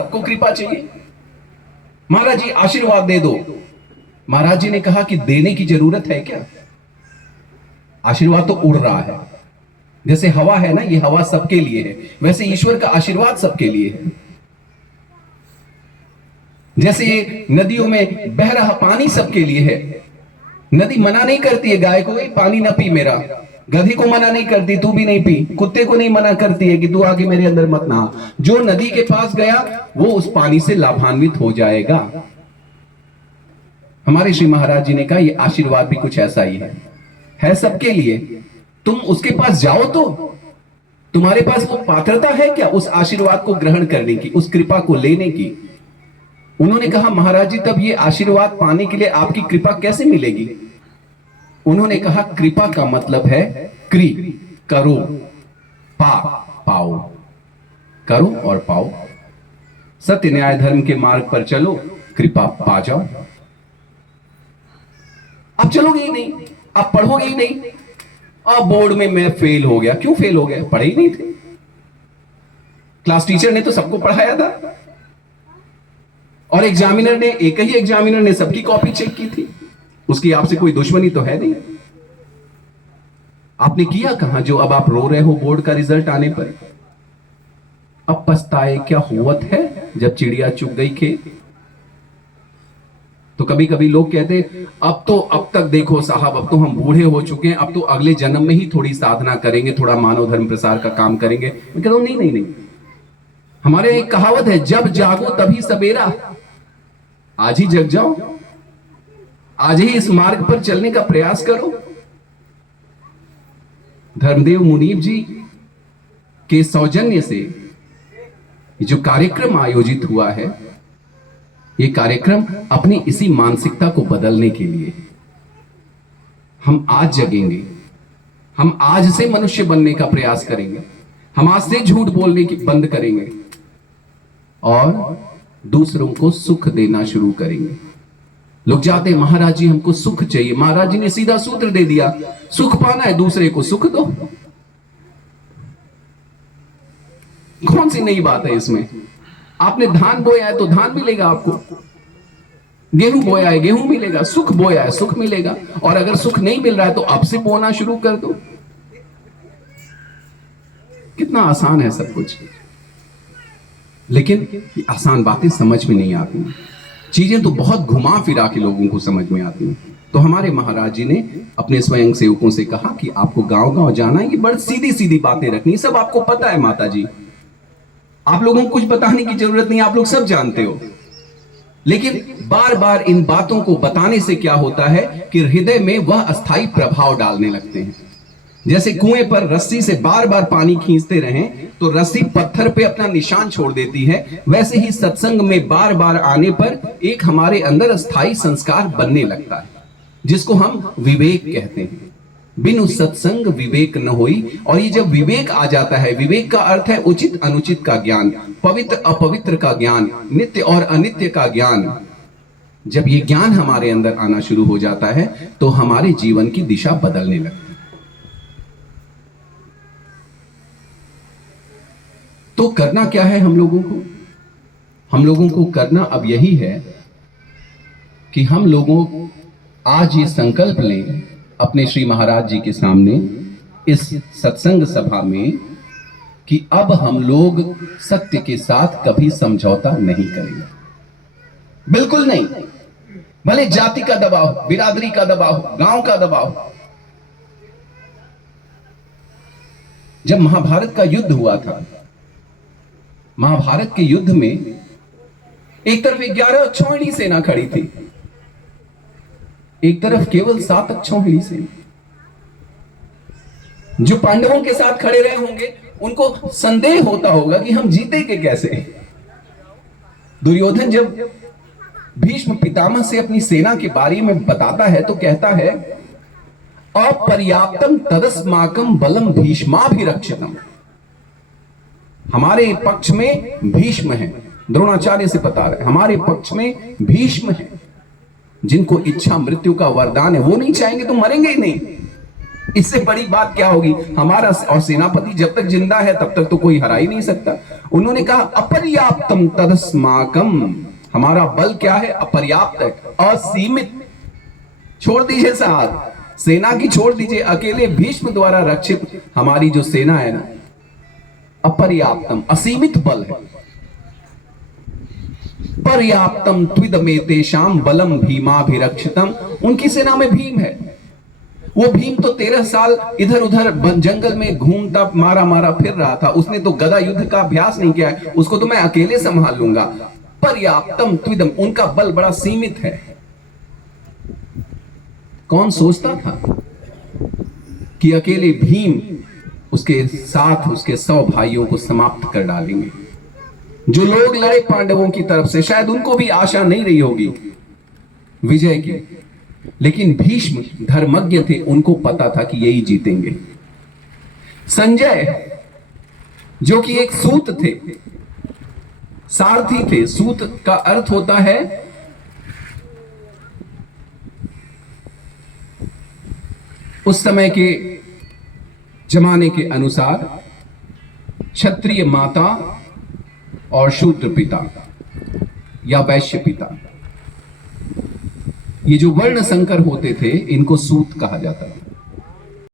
सबको कृपा चाहिए। महाराज जी आशीर्वाद दे दो। महाराज जी ने कहा कि देने की जरूरत है क्या? आशीर्वाद तो उड़ रहा है, जैसे हवा है ना, ये हवा सबके लिए है, वैसे ईश्वर का आशीर्वाद सबके लिए है। जैसे ये नदियों में बह रहा पानी सबके लिए है। नदी मना नहीं करती है गाय को, पानी ना पी मेरा। गधी को मना नहीं करती, तू भी नहीं पी। कुत्ते को नहीं मना करती है कि तू आगे मेरे अंदर मत नहा। जो नदी के पास गया वो उस पानी से लाभान्वित हो जाएगा। हमारे श्री महाराज जी ने कहा ये आशीर्वाद भी कुछ ऐसा ही है सबके लिए। तुम उसके पास जाओ तो तुम्हारे पास वो पात्रता है क्या उस आशीर्वाद को ग्रहण करने की, उस कृपा को लेने की? उन्होंने कहा महाराज जी तब ये आशीर्वाद पाने के लिए आपकी कृपा कैसे मिलेगी? उन्होंने कहा कृपा का मतलब है क्री, करो, पाओ। करो और पाओ। सत्य न्याय धर्म के मार्ग पर चलो, कृपा पा जाओ। आप चलोगे ही नहीं, आप पढ़ोगे ही नहीं। अब बोर्ड में मैं फेल हो गया। क्यों फेल हो गया? पढ़े ही नहीं थे। क्लास टीचर ने तो सबको पढ़ाया था, और एग्जामिनर ने, एक ही एग्जामिनर ने सबकी कॉपी चेक की थी। उसकी आपसे कोई दुश्मनी तो है नहीं। आपने किया कहां जो अब आप रो रहे हो बोर्ड का रिजल्ट आने पर? अब पछताए क्या हुवत है जब चिड़िया चुग गई खेत। तो कभी कभी लोग कहते अब तक देखो साहब, अब तो हम बूढ़े हो चुके हैं, अब तो अगले जन्म में ही थोड़ी साधना करेंगे, थोड़ा मानव धर्म प्रसार का काम करेंगे। मैं कहता हूं नहीं नहीं नहीं, हमारे एक कहावत है, जब जागो तभी सवेरा। आज ही जग जाओ, आज ही इस मार्ग पर चलने का प्रयास करो। धर्मदेव मुनीब जी के सौजन्य से जो कार्यक्रम आयोजित हुआ है, यह कार्यक्रम अपनी इसी मानसिकता को बदलने के लिए। हम आज जगेंगे, हम आज से मनुष्य बनने का प्रयास करेंगे, हम आज से झूठ बोलने की बंद करेंगे और दूसरों को सुख देना शुरू करेंगे। लोग जाते महाराज जी हमको सुख चाहिए। महाराज जी ने सीधा सूत्र दे दिया, सुख पाना है दूसरे को सुख दो। कौन सी नई बात है इसमें? आपने धान बोया है तो धान मिलेगा आपको, गेहूं बोया है गेहूं मिलेगा, सुख बोया है सुख मिलेगा। और अगर सुख नहीं मिल रहा है तो अब से बोना शुरू कर दो। कितना आसान है सब कुछ, लेकिन ये आसान बातें समझ में नहीं आती। चीजें तो बहुत घुमा फिरा के लोगों को समझ में आती हैं। तो हमारे महाराज जी ने अपने स्वयं सेवकों से कहा कि आपको गांव गांव जाना है, ये बड़ी सीधी सीधी बातें रखनी, सब आपको पता है माता जी, आप लोगों को कुछ बताने की जरूरत नहीं, आप लोग सब जानते हो। लेकिन बार बार इन बातों को बताने से क्या होता है कि हृदय में वह अस्थायी प्रभाव डालने लगते हैं। जैसे कुएं पर रस्सी से बार बार पानी खींचते रहें तो रस्सी पत्थर पे अपना निशान छोड़ देती है, वैसे ही सत्संग में बार बार आने पर एक हमारे अंदर अस्थायी संस्कार बनने लगता है, जिसको हम विवेक कहते हैं। बिनु सत्संग विवेक न होई। और ये जब विवेक आ जाता है, विवेक का अर्थ है उचित अनुचित का ज्ञान, पवित्र अपवित्र का ज्ञान, नित्य और अनित्य का ज्ञान। जब ये ज्ञान हमारे अंदर आना शुरू हो जाता है तो हमारे जीवन की दिशा बदलने लगती है। तो करना क्या है हम लोगों को? हम लोगों को करना अब यही है कि हम लोगों आज ये संकल्प लें अपने श्री महाराज जी के सामने इस सत्संग सभा में कि अब हम लोग सत्य के साथ कभी समझौता नहीं करेंगे। बिल्कुल नहीं। भले जाति का दबाव, बिरादरी का दबाव, गांव का दबाव। जब महाभारत का युद्ध हुआ था, महाभारत के युद्ध में एक तरफ 11 अक्षौहिणी सेना खड़ी थी, एक तरफ केवल 7 अक्षौहिणी सेना। जो पांडवों के साथ खड़े रहे होंगे उनको संदेह होता होगा कि हम जीतेंगे कैसे। दुर्योधन जब भीष्म पितामह से अपनी सेना के बारे में बताता है तो कहता है, अपर्याप्तम तदस्माकम बलम भीष्माभिरक्षितम। हमारे पक्ष में भीष्म है, द्रोणाचार्य से बता रहे, हमारे पक्ष में भीष्म है, जिनको इच्छा मृत्यु का वरदान है। वो नहीं चाहेंगे तो मरेंगे ही नहीं। इससे बड़ी बात क्या होगी? हमारा और सेनापति जब तक जिंदा है तब तक तो कोई हरा ही नहीं सकता। उन्होंने कहा अपर्याप्तम तदस्माकम, हमारा बल क्या है? अपर्याप्त है, असीमित। छोड़ दीजिए साथ, सेना की छोड़ दीजिए, अकेले भीष्म द्वारा रक्षित हमारी जो सेना है ना, अपर्याप्तम, असीमित बल है। पर्याप्तम त्विदमेतेषाम बलम भीमाभिरक्षितम, उनकी सेना में भीम है। वो भीम तो 13 साल इधर उधर जंगल में घूमता मारा मारा फिर रहा था, उसने तो गदा युद्ध का अभ्यास नहीं किया है, उसको तो मैं अकेले संभाल लूंगा। पर्याप्तम त्विदम, उनका बल बड़ा सीमित है। कौन सोचता था कि अकेले भीम उसके साथ उसके 100 भाइयों को समाप्त कर डालेंगे? जो लोग लड़े पांडवों की तरफ से, शायद उनको भी आशा नहीं रही होगी विजय की, लेकिन भीष्म धर्मज्ञ थे, उनको पता था कि यही जीतेंगे। संजय जो कि एक सूत थे, सारथी थे, सूत का अर्थ होता है उस समय के जमाने के अनुसार क्षत्रिय माता और शूद्र पिता या वैश्य पिता, ये जो वर्ण संकर होते थे इनको सूत कहा जाता था।